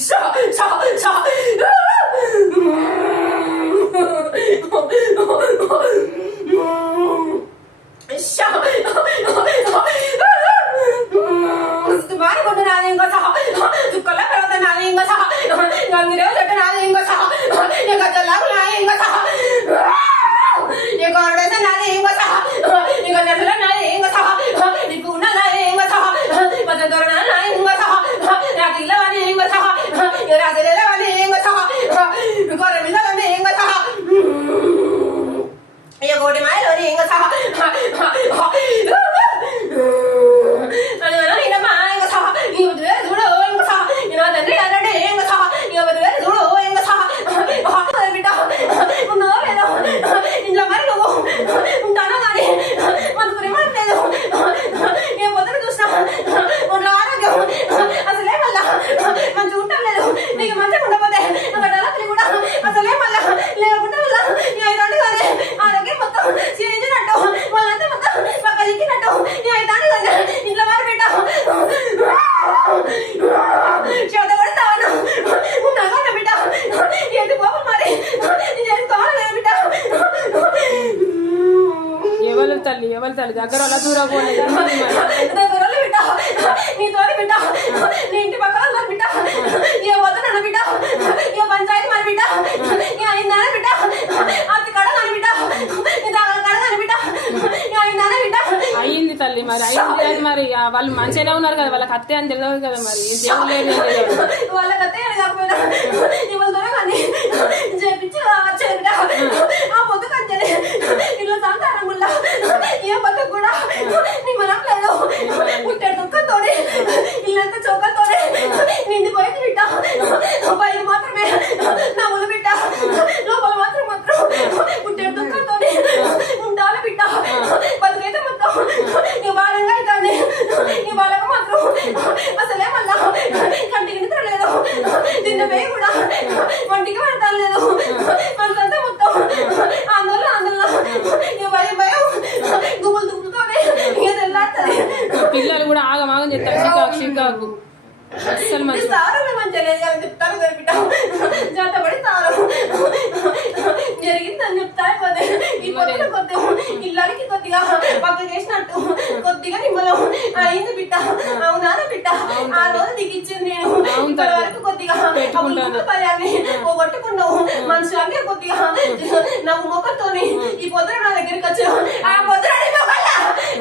上上上。啊 తల్లి తల్లి దగ్గర అలా దూరం పోలేదు. నీ బిడ్డ నీ ఇంటి పక్కన ఉన్నారు బిడ్డ ఇక వదన బిడ్డ ఇక పంచాయతీ మరి బిడ్డ ఇక అయిందాన బిడ్డ అతి కడ కాని బిడ్డ నీ దాగల కడ కాని బిడ్డ ఇక అయిందాన బిడ్డ అయ్యింది తల్లి మరి అయ్యింది అది మరి? వాళ్ళు మంచిగానే ఉన్నారు కదా వాళ్ళకి అత్తే అని తెలియదు కదా మరి దేవుడు లేదు తెలియదు వాళ్ళకైతే కాకపోయినా ఇవాళ కానీ చేపించి ఆ. పొద్దు కంచెని ఇట్లా సంతానం వల్ల ఏ పక్క కూడా నీ మనం లేదు పుట్టాడు దుఃఖంతోనే ఇల్లంతా చౌకతోనే నిండిపోయింది బిడ్డ పైన మాత్రమే నవ్వులు బిడ్డ లోపల మాత్రం మాత్రం పుట్టాడు దుఃఖంతోనే ఉండాలి బిడ్డ బతుకైతే మొత్తం నీ బాలంగా అవుతుంది నీ బాలకు మాత్రం అసలే మళ్ళా కంటికి నిద్ర లేదు నిన్న పోయి కూడా వంటికి పెడతాను లేదు మనకంతా మొత్తం ఆందోళన ఆందోళన ఇక భయం భయం గుబులు దుబ్బుతోనే ఇక తెల్లారుతుంది పిల్లలు కూడా ఆగమాగం చెప్తారు చికాకు చికాకు అస్సలు మంచి సారు మంచిగా లేదు అని చెప్తాను కదా బిడ్డ జాతపడి సారు జరిగిందని చెప్తా పోతే ఈ పొద్దున కొద్దిగా ఇల్లానికి కొద్దిగా పక్క చేసినట్టు కొద్దిగా నిమ్మలం అయింది బిడ్డ బిడ్డ ఆ రోజు నీకు ఇచ్చింది నేను. ఇప్పటి. వరకు కొద్దిగా పోగొట్టుకున్నావు. మనుషులంటే కొద్దిగా నవ్వు మొక్కతోని ఈ పొద్దున నా దగ్గరికి వచ్చావు ఆ పొద్దున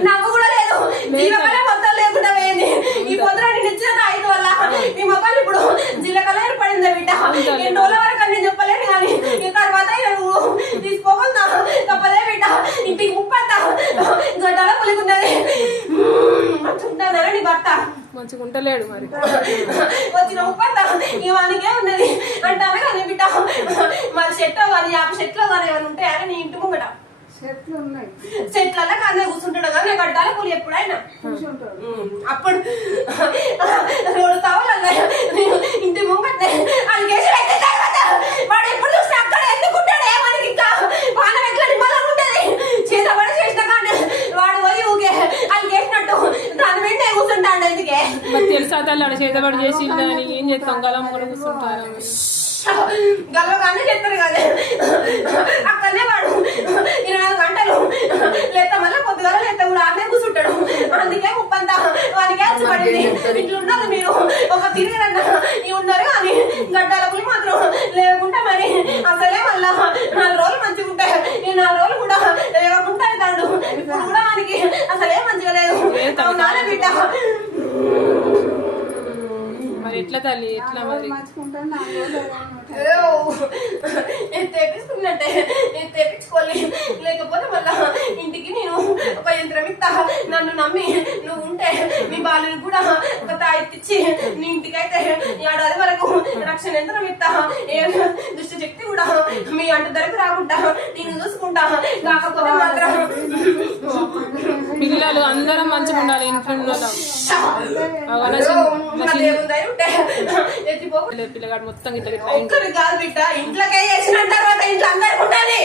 నవ్వు కూడా లేదు జీవకళ మొత్తం లేకుండా పోయింది ఈ పొద్దున నేను ఇచ్చిన ఐదు వల్ల నీ మొక్కలు ఇప్పుడు జీలకళ ఏర్పడింది బిడ్డ అవును. ఎన్ని రోజుల వరకు అని నేను చెప్పలేను కానీ ఈ తర్వాత ఇక నువ్వు తీసుకోకుండా తప్పలే బిడ్డ ఇంటికి ముప్పంతా గడ్డలో పులికున్నది మంచుకుంటానా నీ భర్త ఉంటలేడు మరి. వచ్చిన ఇవానికే ఉన్నది. అంటారు కానీ బిడ్డ మరి చెట్లో కానీ యాప చెట్లో కానీ ఏమైనా ఉంటాయా నీ ఇంటి ముంగట. చెట్లు ఉన్నాయి. చెట్లలో కానీ కూర్చుంటాడు కానీ గడ్డాల కూలి ఎప్పుడైనా. అప్పుడు రోడ్డు కావాలన్నా ఇంటి ముంగట్నే అలిగేసి పెట్టిన తర్వాత వాడు ఎప్పుడు చూస్తే అక్కడ ఎందుకుంటాడే మనకి ఇంకా పానం ఎట్లా నిమ్మలం ఉంటది చేత పడి చేసిన కానీ వాడు పోయి ఊకే అలిగేసినట్టు దాని వెంటే కూర్చుంటాడు ఎందుకే మరి తెలుసా తల్లి ఆడ చేతబడి చేసి అని ఏం చేస్తాం? గలం కూడా కూర్చుంటారు. గల్లగానే చెప్తారు కదా అక్కడనే వాడు ఇరవై నాలుగు గంటలు లేత మళ్ళీ పొద్దుగల లేత కూడా ఆడనే కూర్చుంటాడు అందుకే ముప్పంతా వానికి వచ్చి పడింది ఇట్లా ఉండదు మీరు ఒక తిరిగిరన్న ఈ ఉన్నారు కానీ గడ్డాల పులి మాత్రం లేకుండా మరి అసలే మళ్ళా నాలుగు రోజులు మంచిగా ఉంటాయి ఈ నాలుగు రోజులు కూడా లేకుండా తాడు ఇప్పుడు కూడా వానికి అసలే మంచిగా లేదు అవునా బిడ్డ మరి ఎట్లా తల్లి? ఎట్లా మరి? ఉంటాయి. తెప్పించుకున్నట్టే. నేను లేకపోతే మళ్ళా ఇంటికి నేను ఒక యంత్రం ఇస్తా. నన్ను నమ్మి నువ్వు ఉంటే మీ బాలుని కూడా ఒక తాయిచ్చి నీ ఇంటికైతే ఏడాది వరకు రక్షణ యంత్రం ఇస్తా దుష్ట శక్తి కూడా మీ అంటు ధరకు రాకుండా నేను చూసుకుంటా. కాకపోతే మాత్రం పిల్లలు అందరం మంచిగా ఉండాలి పిల్లగాడు మొత్తం. ఒక్కరి కాదు బిడ్డ ఇంట్లోకే చేసిన తర్వాత ఇంట్లో అందరికి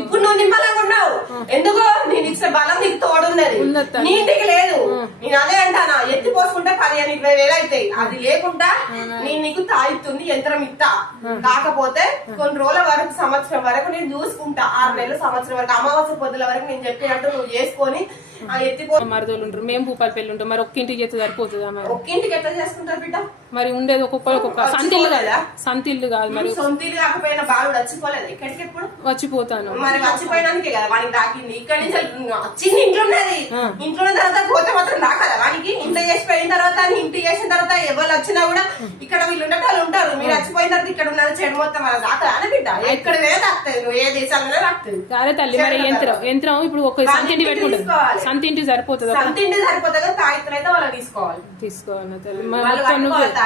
ఇప్పుడు నువ్వు నిమ్మలంగా ఉన్నావు. ఎందుకు నేను ఇచ్చిన బలం నీకు తోడున్నది. ఉన్నది తల్లి. నీ ఇంటికి లేదు నేను అదే అంటానా? ఎత్తి పోసుకుంటే పదిహేను ఇరవై వేలు అవుతాయి అది లేకుండా నేను నీకు తాయిస్తుంది యంత్రం ఇస్తా కాకపోతే కొన్ని రోజుల వరకు సంవత్సరం వరకు నేను చూసుకుంటా. ఆరు నెలలు సంవత్సరం వరకు అమావాస్య పొద్దుల వరకు నేను చెప్పినట్టు నువ్వు చేసుకొని ఎత్తిపో. మరదోళ్ళు ఉంటారు. మేము భూపాలు పెళ్ళి ఉంటాం. మరి ఒక్కింటికి చేస్తే సరిపోతుందా ఒక్కింటికి ఎట్లా చేసుకుంటారు బిడ్డ? మరి ఉండేది ఒక్కొక్కరు ఒక్కొక్క సంతిల్లు కాదు. వచ్చిపోలేదా? సంతిల్లు కాదు మరి. సొంతీలు కాకపోయినా బాలు చచ్చిపోలేదు ఇక్కడికి ఎప్పుడు వచ్చిపోతాను. మరి మర్చిపోయినానికే కదా వానికి దాకింది ఇక్కడి నుంచి వచ్చింది ఇంట్లో ఉన్నది. ఇంట్లో ఉన్న తర్వాత పోతే మాత్రం రాకదా వానికి ఇంట్లో చేసి పోయిన తర్వాత ఇంటి చేసిన తర్వాత ఎవరు వచ్చినా కూడా ఇక్కడ వీళ్ళు ఉండేట వాళ్ళు ఉంటారు. మీరు వచ్చిపోయిన తర్వాత ఇక్కడ ఉన్నది చెడు మొత్తం వాళ్ళ దాకా అని బిడ్డ ఎక్కడ తాకుతుంది నువ్వు ఏ దేశాలనే తాకుతుంది అరే తల్లి మరి యంత్రం యంత్రం ఇప్పుడు ఒక సంతింటి పెట్టుకుంటుంది. సంతింటి సరిపోతుంది సంతిండి సరిపోతుంది కదా తాయిత్తులు అయితే వాళ్ళు తీసుకోవాలి. తీసుకోవాలి తల్లి.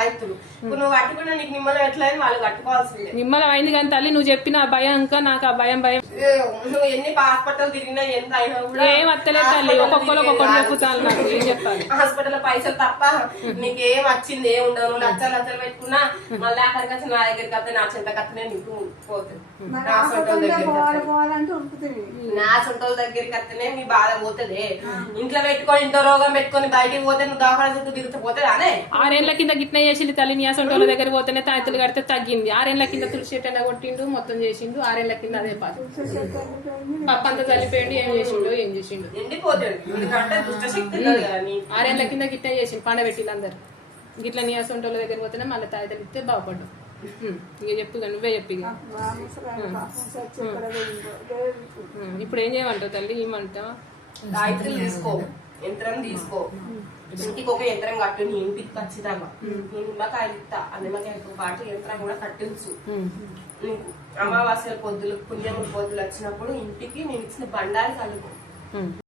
మొత్తం నువ్వు ఇప్పుడు కట్టుకున్నా నీకు నిమ్మలం ఎట్లయినా వాళ్ళు కట్టుకోవాల్సిందే. నిమ్మలం అయింది కానీ తల్లి నువ్వు చెప్పిన భయం ఇంకా నాకు ఆ భయం భయం. ఏ, నువ్వు ఎన్ని హాస్పిటల్ తిరిగినా ఎంత అయినా కూడా ఏం వత్తలేదు తల్లి. ఒక్కొక్కరు ఒక్కొక్కరు చెప్పుతాను నాకు ఏం చెప్పాలి? హాస్పిటల్ పైసలు తప్ప నీకేం వచ్చింది ఏం ఉండవు. నువ్వు లక్షలు లక్షలు పెట్టుకున్నా మళ్ళీ అక్కడికి వచ్చి నా దగ్గరికి వస్తే నా చెంత కత్తనే నీకు పోతుంది. నా సొంటోళ్ళ దగ్గరికి నా దగ్గరికి వస్తేనే మీ బాధ పోతుంది. ఇంట్లో పెట్టుకొని ఇంట్లో రోగం పెట్టుకొని బయటికి పోతే నువ్వు దవాఖాన చుట్టూ తిరుగుతూ పోతుంది అనే ఆరేళ్ళ కింద గిట్న చేసింది తల్లి నియాసంటోళ్ళ దగ్గర పోతేనే తాయితులు కడితే తగ్గింది. ఆరేళ్ళ కింద తులసి చెట్టు ఎండ కొట్టిండు మొత్తం చేసిండు. ఆరేళ్ళ కింద అదే పాటు పప్పు అంతా చల్లిపోయిండు ఏం చేసిండు ఏం చేసిండు. ఆరేళ్ళ కింద గిట్న చేసిండు పండబెట్టిండు అందరు. గిట్ల నియాసంటోళ్ళ దగ్గర పోతేనే మళ్ళీ తాయితలు ఇస్తే బాగుపడ్డు. ఇక చెప్పు ఇక. నువ్వే చెప్పు ఇప్పుడు ఏం చేయమంటావు తల్లి? ఏమంటావు? యంత్రం తీసుకో. ఇంటికి ఒక యంత్రం కట్టు నీ ఇంటికి ఖచ్చితంగా. నేను నిమ్మకాయలు ఇస్తా ఆ నిమ్మకాయలతో పాటు యంత్రం కూడా కట్టించు. నీకు అమావాస్య పొద్దులు పుణ్యములు పొద్దులు వచ్చినప్పుడు ఇంటికి నేను ఇచ్చిన బండాలు కలుపు